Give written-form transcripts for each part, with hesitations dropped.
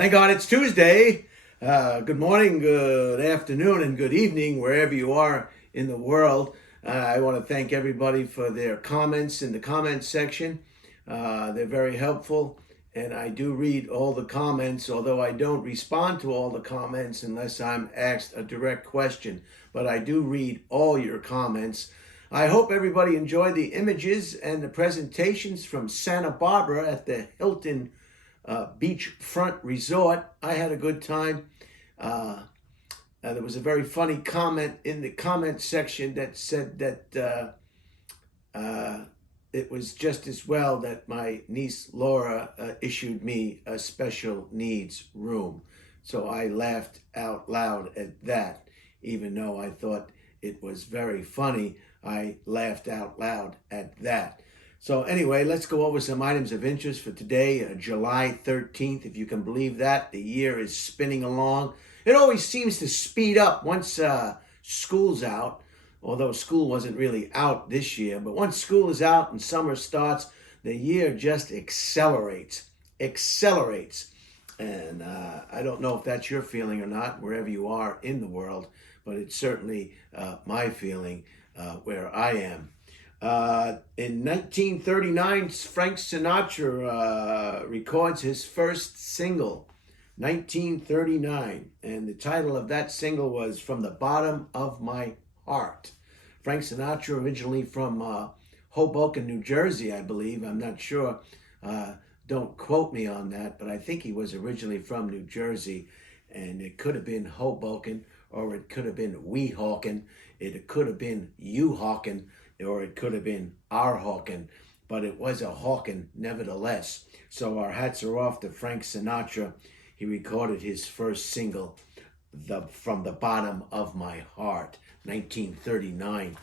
Thank God it's Tuesday. Good morning, good afternoon, and good evening, wherever you are in the world. I want to thank everybody for their comments in the comment section. They're very helpful, and I do read all the comments, although I don't respond to all the comments unless I'm asked a direct question. But I do read all your comments. I hope everybody enjoyed the images and the presentations from Santa Barbara at the Hilton beachfront resort. I had a good time. There was a very funny comment in the comment section that said that it was just as well that my niece Laura issued me a special needs room. So I laughed out loud at that, even though I thought it was very funny. I laughed out loud at that. So anyway, let's go over some items of interest for today, July 13th. If you can believe that, the year is spinning along. It always seems to speed up once school's out, although school wasn't really out this year. But once school is out and summer starts, the year just accelerates. And I don't know if that's your feeling or not, wherever you are in the world, but it's certainly my feeling where I am. In 1939, Frank Sinatra records his first single, 1939, and the title of that single was From the Bottom of My Heart. Frank Sinatra, originally from Hoboken, New Jersey, I believe. I'm not sure. Don't quote me on that, but I think he was originally from New Jersey, and it could have been Hoboken, or it could have been Weehawken, it could have been U-Hawken, or it could have been our Hawken, but it was a Hawken nevertheless. So our hats are off to Frank Sinatra. He recorded his first single, From the Bottom of My Heart, 1939.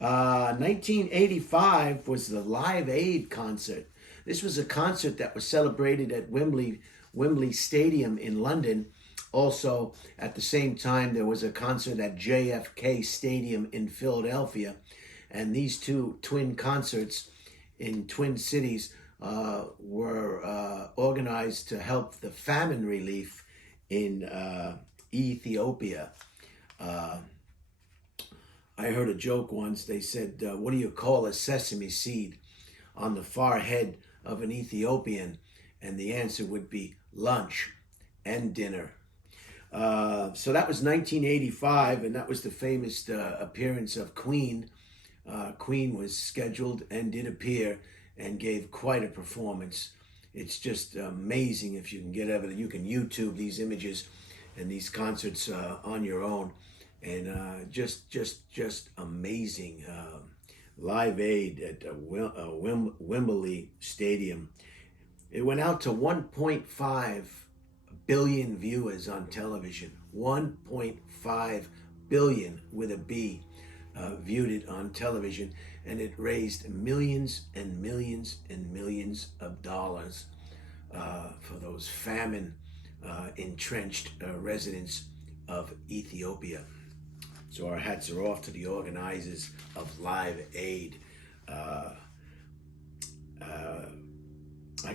1985 was the Live Aid concert. This was a concert that was celebrated at Wembley Stadium in London. Also, at the same time, there was a concert at JFK Stadium in Philadelphia. And these two twin concerts in twin cities were organized to help the famine relief in Ethiopia. I heard a joke once. They said, what do you call a sesame seed on the far head of an Ethiopian? And the answer would be lunch and dinner. So that was 1985, and that was the famous appearance of Queen. Queen was scheduled and did appear and gave quite a performance. It's just amazing if you can get evidence. You can YouTube these images and these concerts on your own, and just amazing. Live Aid at Wembley Stadium. It went out to 1.5 billion viewers on television. 1.5 billion with a B. Viewed it on television, and it raised millions and millions and millions of dollars for those famine entrenched residents of Ethiopia. So our hats are off to the organizers of Live Aid. I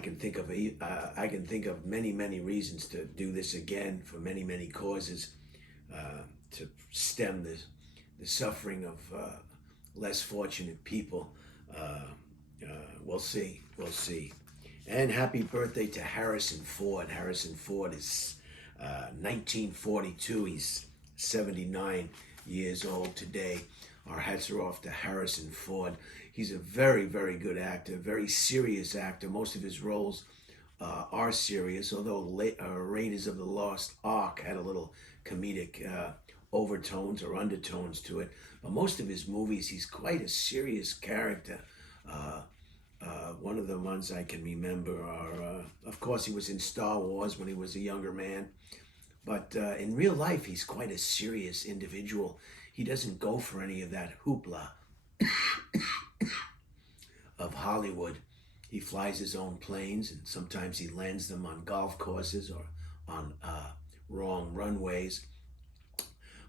can think of many reasons to do this again for many causes to stem the suffering of less fortunate people. We'll see. And happy birthday to Harrison Ford. Harrison Ford is 1942. He's 79 years old today. Our hats are off to Harrison Ford. He's a very good actor, very serious actor. Most of his roles are serious, although Raiders of the Lost Ark had a little comedic overtones or undertones to it. But most of his movies, he's quite a serious character. One of the ones I can remember are, of course, he was in Star Wars when he was a younger man. But in real life, he's quite a serious individual. He doesn't go for any of that hoopla of Hollywood. He flies his own planes, and sometimes he lands them on golf courses or on wrong runways.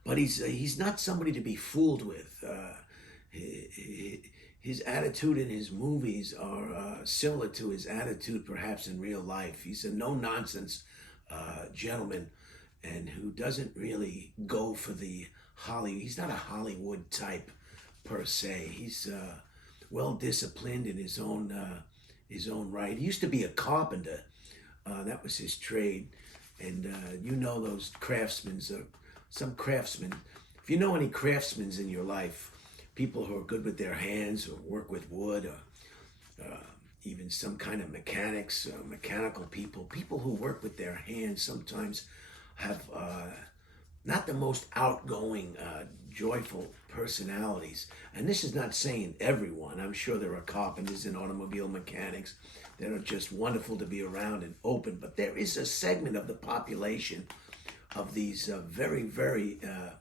But he's not somebody to be fooled with. His attitude in his movies are similar to his attitude perhaps in real life. He's a no-nonsense gentleman, and who doesn't really go for the He's not a Hollywood type per se. He's well disciplined in his own right. He used to be a carpenter. That was his trade, and you know those craftsmen. Some craftsmen. If you know any craftsmen in your life, people who are good with their hands or work with wood, or even some kind of mechanics, mechanical people who work with their hands sometimes have not the most outgoing, joyful personalities. And this is not saying everyone. I'm sure there are carpenters and automobile mechanics that are just wonderful to be around and open. But there is a segment of the population of these very, very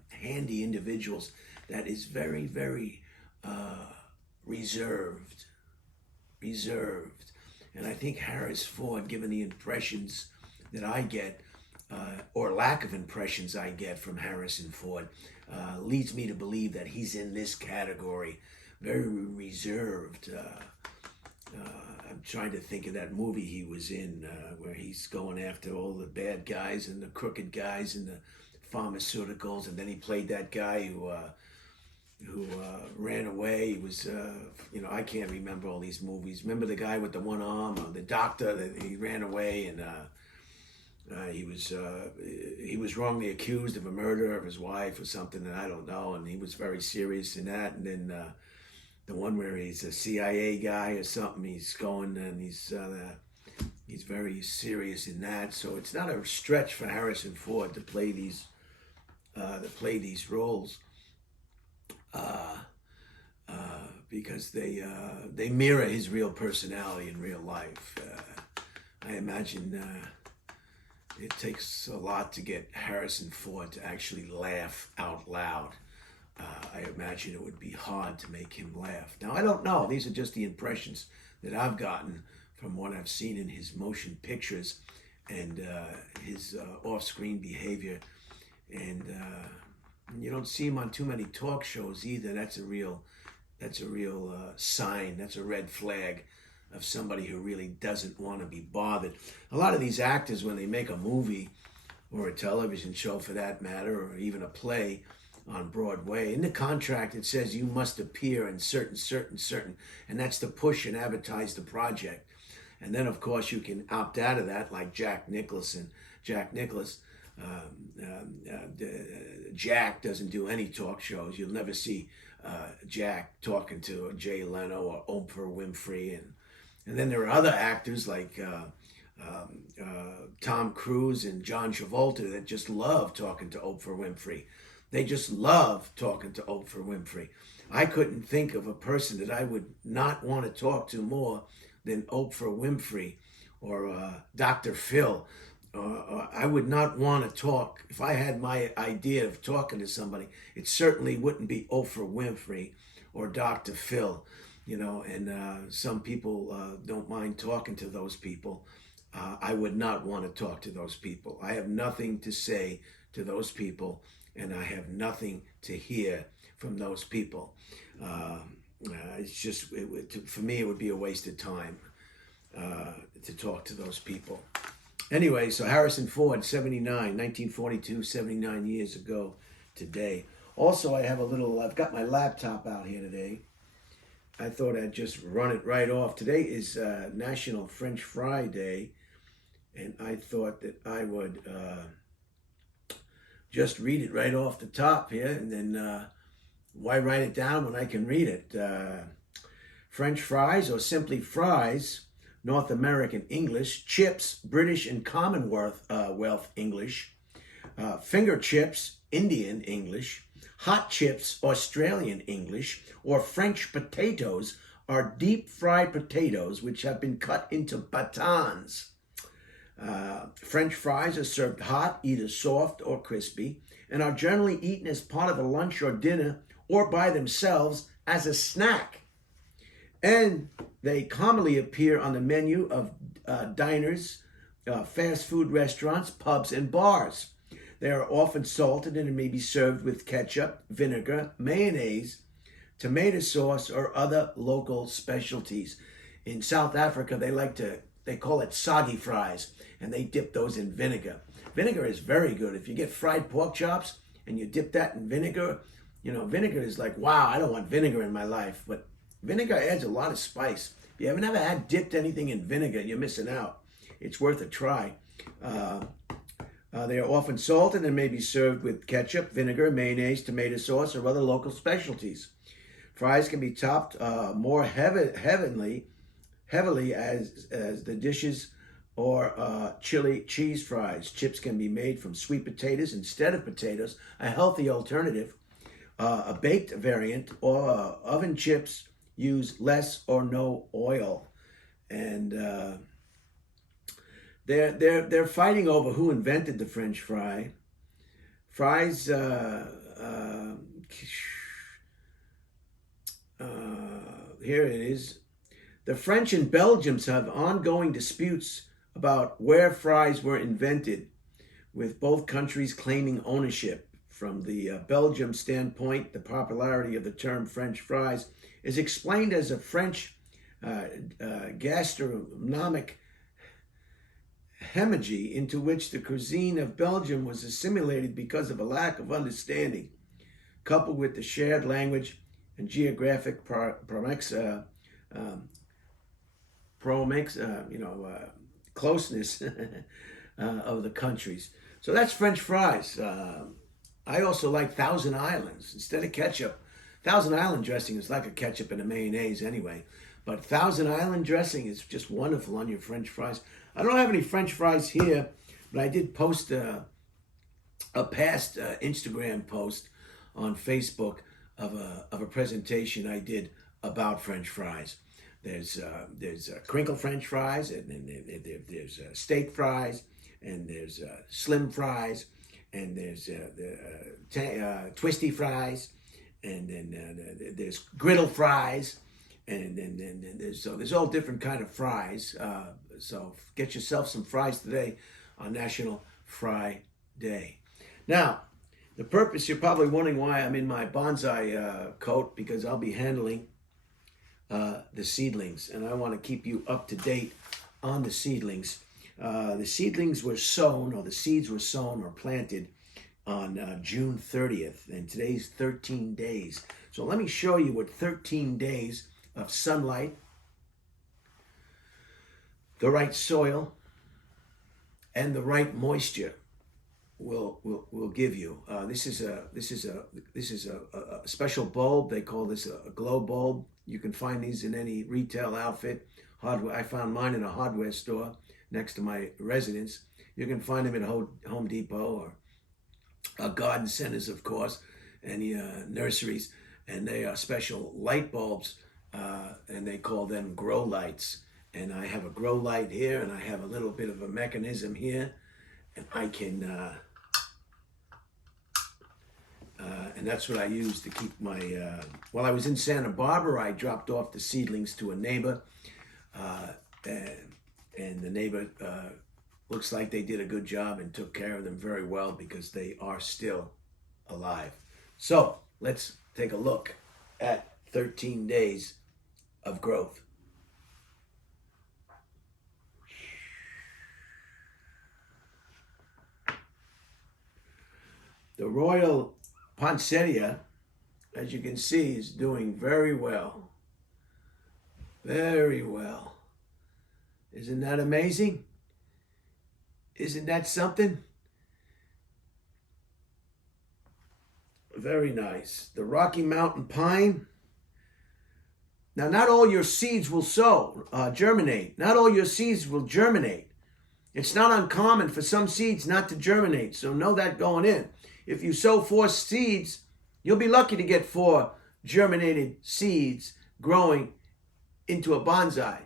handy individuals that is very, very reserved. Reserved. And I think Harris Ford, given the impressions that I get, or lack of impressions I get from Harrison Ford, leads me to believe that he's in this category, very reserved. I'm trying to think of that movie he was in where he's going after all the bad guys and the crooked guys and the pharmaceuticals, and then he played that guy who ran away. He was, I can't remember all these movies. Remember the guy with the one arm, the doctor that he ran away, and he was wrongly accused of a murder of his wife or something that I don't know, and he was very serious in that. And then the one where he's a CIA guy or something, he's going and he's very serious in that. So it's not a stretch for Harrison Ford to play these roles. Because they mirror his real personality in real life. I imagine it takes a lot to get Harrison Ford to actually laugh out loud. I imagine it would be hard to make him laugh. Now, I don't know. These are just the impressions that I've gotten from what I've seen in his motion pictures and his off-screen behavior. And you don't see him on too many talk shows either. That's a real sign. That's a red flag of somebody who really doesn't want to be bothered. A lot of these actors, when they make a movie or a television show for that matter, or even a play on Broadway, in the contract it says you must appear in certain, and that's to push and advertise the project. And then of course you can opt out of that, like Jack Nicklaus. Jack doesn't do any talk shows. You'll never see Jack talking to Jay Leno or Oprah Winfrey, and then there are other actors like Tom Cruise and John Travolta that just love talking to Oprah Winfrey. They just love talking to Oprah Winfrey. I couldn't think of a person that I would not want to talk to more than Oprah Winfrey or Dr. Phil. I would not want to talk. If I had my idea of talking to somebody, it certainly wouldn't be Oprah Winfrey or Dr. Phil, and some people don't mind talking to those people. I would not want to talk to those people. I have nothing to say to those people, and I have nothing to hear from those people. It's just, for me, it would be a waste of time to talk to those people. Anyway, so Harrison Ford, 1942, 79 years ago today. Also, I've got my laptop out here today. I thought I'd just run it right off. Today is National French Fry Day, and I thought that I would just read it right off the top here, and then why write it down when I can read it? French fries, or simply fries, North American English; chips, British and Commonwealth English; finger chips, Indian English; hot chips, Australian English; or French potatoes are deep fried potatoes which have been cut into batons. French fries are served hot, either soft or crispy, and are generally eaten as part of a lunch or dinner, or by themselves as a snack. And they commonly appear on the menu of diners, fast food restaurants, pubs, and bars. They are often salted and may be served with ketchup, vinegar, mayonnaise, tomato sauce, or other local specialties. In South Africa, they like to they call it soggy fries, and they dip those in vinegar. Vinegar is very good. If you get fried pork chops and you dip that in vinegar, vinegar is like, wow, I don't want vinegar in my life. But vinegar adds a lot of spice. If you haven't ever had dipped anything in vinegar, you're missing out. It's worth a try. They are often salted and may be served with ketchup, vinegar, mayonnaise, tomato sauce, or other local specialties. Fries can be topped more heavily as the dishes or chili cheese fries. Chips can be made from sweet potatoes instead of potatoes, a healthy alternative. A baked variant or oven chips use less or no oil, and they're fighting over who invented the French fry. Fries. Here it is. The French and Belgians have ongoing disputes about where fries were invented, with both countries claiming ownership. From the Belgium standpoint, the popularity of the term French fries is explained as a French gastronomic hemorrhage into which the cuisine of Belgium was assimilated because of a lack of understanding, coupled with the shared language and geographic closeness of the countries. So that's French fries. I also like Thousand Islands instead of ketchup. Thousand Island dressing is like a ketchup and a mayonnaise anyway, but Thousand Island dressing is just wonderful on your French fries. I don't have any French fries here, but I did post a past Instagram post on Facebook of a presentation I did about French fries. There's crinkle French fries, and then there's steak fries, and there's slim fries, and there's twisty fries, and then there's griddle fries, and then there's all different kind of fries. So get yourself some fries today on National Fry Day. Now, the purpose, you're probably wondering why I'm in my bonsai coat, because I'll be handling the seedlings, and I want to keep you up to date on the seedlings. The seedlings were sown, or the seeds were sown or planted on June 30th, and today's 13 days. So let me show you what 13 days of sunlight, the right soil, and the right moisture will give you. This is a special bulb. They call this a glow bulb. You can find these in any retail outfit. Hardware. I found mine in a hardware store next to my residence. You can find them at Home Depot or garden centers, of course, any nurseries, and they are special light bulbs, and they call them grow lights. And I have a grow light here, and I have a little bit of a mechanism here, and I can, and that's what I use to keep my, while I was in Santa Barbara, I dropped off the seedlings to a neighbor, and the neighbor looks like they did a good job and took care of them very well, because they are still alive. So let's take a look at 13 days of growth. The Royal Poinsettia, as you can see, is doing very well. Very well. Isn't that amazing? Isn't that something? Very nice. The Rocky Mountain Pine. Now, not all your seeds will germinate. Not all your seeds will germinate. It's not uncommon for some seeds not to germinate, so know that going in. If you sow 4 seeds, you'll be lucky to get 4 germinated seeds growing into a bonsai.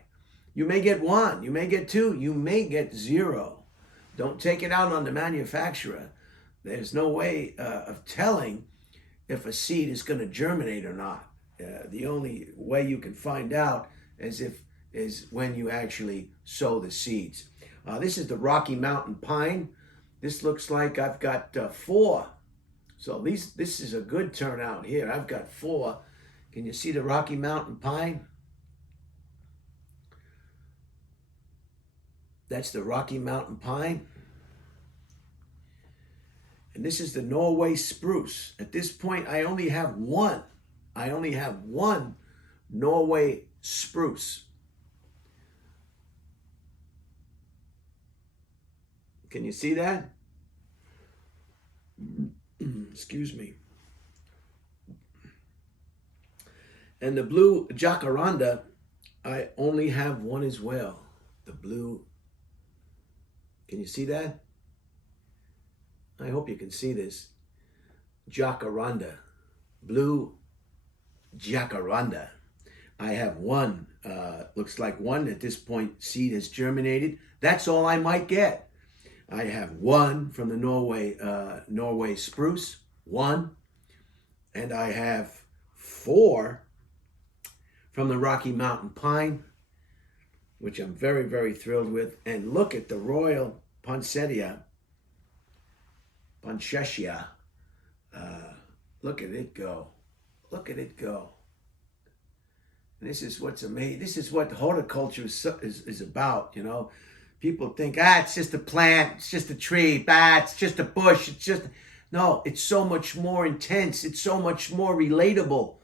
You may get 1, you may get 2, you may get 0. Don't take it out on the manufacturer. There's no way of telling if a seed is going to germinate or not. The only way you can find out is when you actually sow the seeds. This is the Rocky Mountain Pine. This looks like I've got 4. So this is a good turnout here. I've got 4. Can you see the Rocky Mountain Pine? That's the Rocky Mountain pine. And this is the Norway spruce. At this point, I only have one. I only have one Norway spruce. Can you see that? Excuse me. And the blue jacaranda, I only have one as well. The blue, can you see that? I hope you can see this. Jacaranda, blue jacaranda. I have one, looks like one at this point seed has germinated. That's all I might get. I have one from the Norway spruce, one, and I have 4 from the Rocky Mountain pine, which I'm very, very thrilled with. And look at the Royal Poinsettia. Look at it go. Look at it go. And this is what's amazing. This is what horticulture is about, you know. People think, it's just a plant, it's just a tree, it's just a bush, it's just... No, it's so much more intense. It's so much more relatable.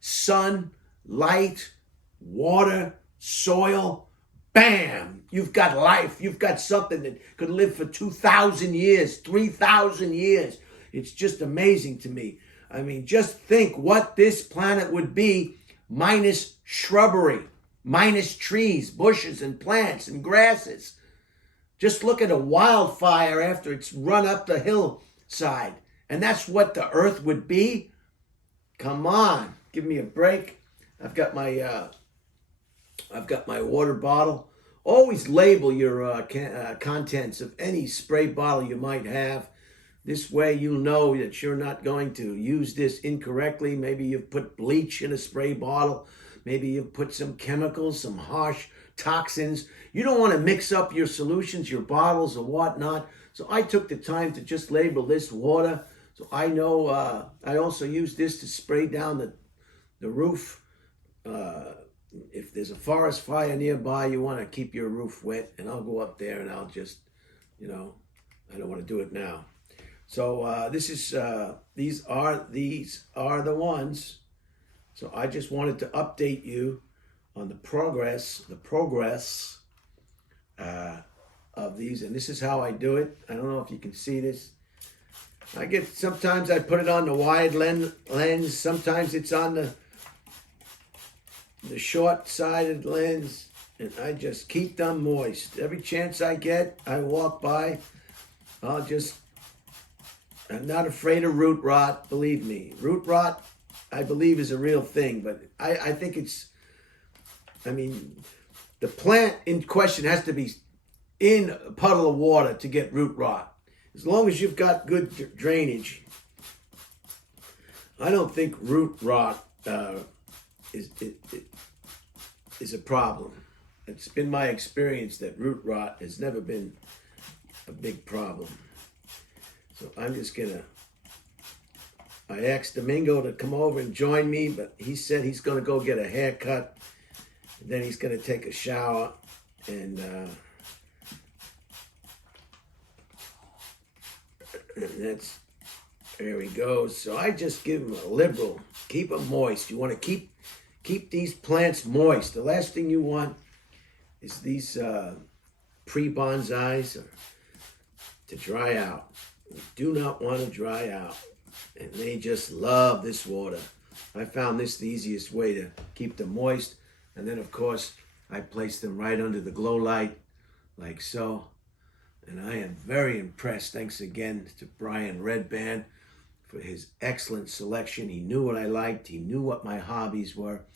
Sun, light, water, soil, bam! You've got life. You've got something that could live for 2,000 years, 3,000 years. It's just amazing to me. I mean, just think what this planet would be minus shrubbery, minus trees, bushes, and plants and grasses. Just look at a wildfire after it's run up the hillside. And that's what the earth would be? Come on, give me a break. I've got my water bottle. Always label your contents of any spray bottle you might have. This way you'll know that you're not going to use this incorrectly. Maybe you've put bleach in a spray bottle. Maybe you've put some chemicals, some harsh toxins. You don't want to mix up your solutions, your bottles or whatnot. So I took the time to just label this water. So I know I also use this to spray down the roof. If there's a forest fire nearby, you want to keep your roof wet. And I'll go up there and I'll just, I don't want to do it now. So these are the ones. So I just wanted to update you on the progress of these, and this is how I do it. I don't know if you can see this. Sometimes I put it on the wide lens. Sometimes it's on the short-sided lens, and I just keep them moist. Every chance I get, I walk by. I'm not afraid of root rot, believe me. Root rot, I believe, is a real thing, but I think the plant in question has to be in a puddle of water to get root rot. As long as you've got good drainage, I don't think root rot is a problem. It's been my experience that root rot has never been a big problem. So I'm just I asked Domingo to come over and join me, but he said he's gonna go get a haircut, and then he's gonna take a shower, and there he goes. So I just give him a liberal, keep them moist. You wanna keep these plants moist. The last thing you want is these pre-bonsais to dry out. You do not want to dry out. And they just love this water. I found this the easiest way to keep them moist. And then, of course, I place them right under the glow light, like so. And I am very impressed. Thanks again to Brian Redband for his excellent selection. He knew what I liked. He knew what my hobbies were.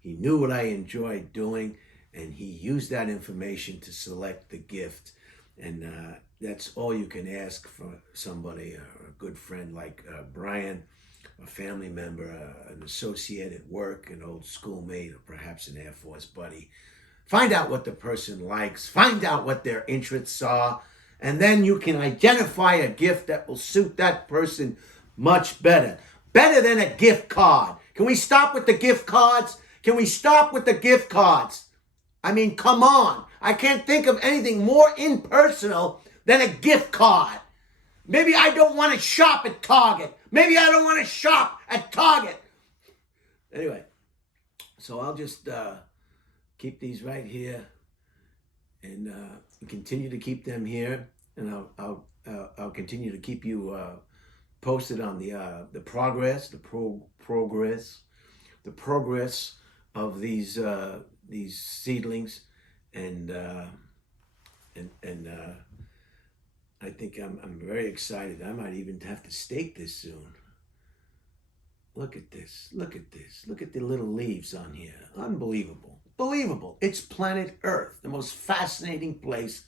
He knew what I enjoyed doing. And he used that information to select the gift. And that's all you can ask for somebody, a good friend like Brian, a family member, an associate at work, an old schoolmate, or perhaps an Air Force buddy. Find out what the person likes. Find out what their interests are. And then you can identify a gift that will suit that person much better. Better than a gift card. Can we stop with the gift cards? Can we stop with the gift cards? I mean, come on. I can't think of anything more impersonal than a gift card. Maybe I don't want to shop at Target. Maybe I don't want to shop at Target. Anyway, so I'll just keep these right here and continue to keep them here, and I'll continue to keep you posted on the progress of these seedlings, and I think I'm very excited. I might even have to stake this soon. Look at this. Look at this. Look at the little leaves on here. Unbelievable. Believable. It's planet Earth, the most fascinating place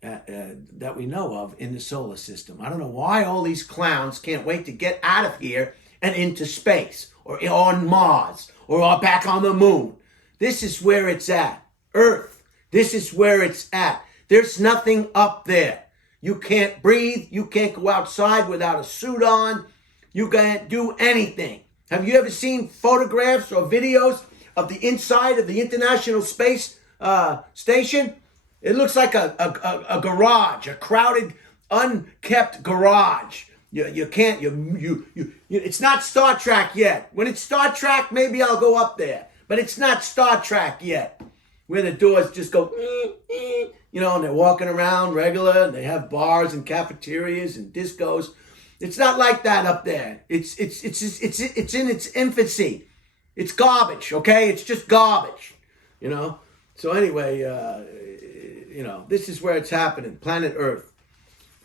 that we know of in the solar system. I don't know why all these clowns can't wait to get out of here and into space, or on Mars, or back on the moon. This is where it's at. Earth. This is where it's at. There's nothing up there. You can't breathe. You can't go outside without a suit on. You can't do anything. Have you ever seen photographs or videos of the inside of the International Space Station? It looks like a garage, a crowded, unkept garage. It's not Star Trek yet. When it's Star Trek, maybe I'll go up there. But it's not Star Trek yet, where the doors just go, and they're walking around regular, and they have bars and cafeterias and discos. It's not like that up there. It's in its infancy. It's garbage, okay? It's just garbage, So anyway, this is where it's happening, planet Earth.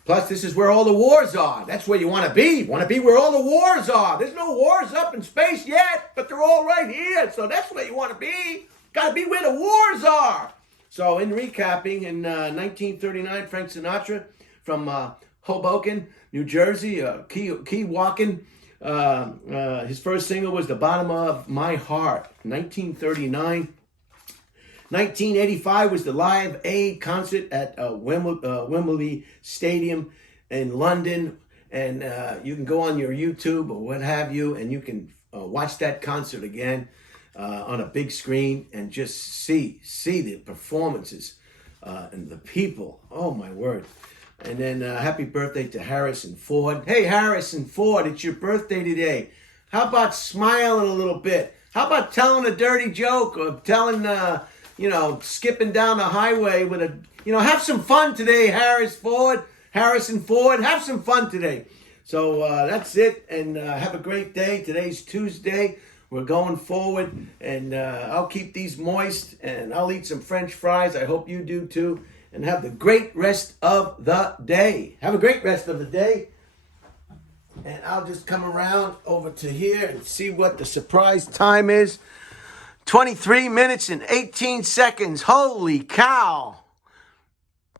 Plus, this is where all the wars are. That's where you want to be. You want to be where all the wars are. There's no wars up in space yet, but they're all right here. So that's where you want to be. Got to be where the wars are. So in recapping, in 1939, Frank Sinatra from Hoboken, New Jersey, Keewatin. His first single was The Bottom of My Heart, 1939. 1985 was the Live Aid concert at Wembley Stadium in London. And you can go on your YouTube or what have you, and you can watch that concert again on a big screen and just see the performances and the people. Oh, my word. And then happy birthday to Harrison Ford. Hey, Harrison Ford, it's your birthday today. How about smiling a little bit? How about telling a dirty joke, or telling, skipping down the highway with have some fun today, Harrison Ford. Have some fun today. So that's it, and have a great day. Today's Tuesday. We're going forward, and I'll keep these moist, and I'll eat some French fries. I hope you do too. And have the great rest of the day. Have a great rest of the day. And I'll just come around over to here and see what the surprise time is. 23 minutes and 18 seconds. Holy cow.